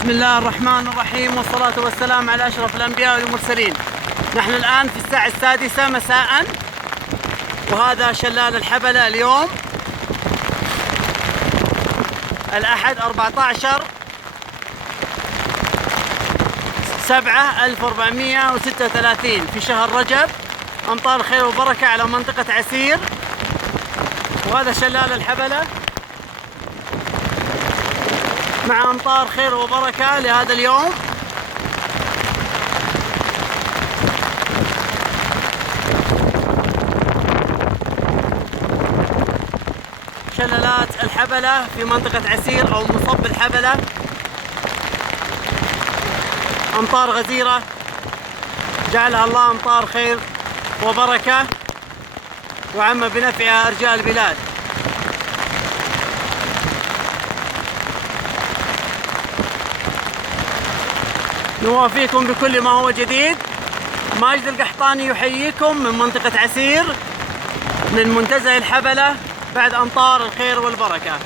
بسم الله الرحمن الرحيم، والصلاة والسلام على أشرف الأنبياء والمرسلين. نحن الآن في الساعة 6 مساء، وهذا شلال الحبلة اليوم الأحد 14/7/1436 في شهر رجب. أمطار خير وبركة على منطقة عسير، وهذا شلال الحبلة مع أمطار خير وبركة لهذا اليوم. شلالات الحبلة في منطقة عسير أو مصب الحبلة، أمطار غزيرة جعلها الله أمطار خير وبركة وعم بنفعها أرجاء البلاد. نوافيكم بكل ما هو جديد. ماجد القحطاني يحييكم من منطقة عسير من منتزه الحبلة بعد أمطار الخير والبركة.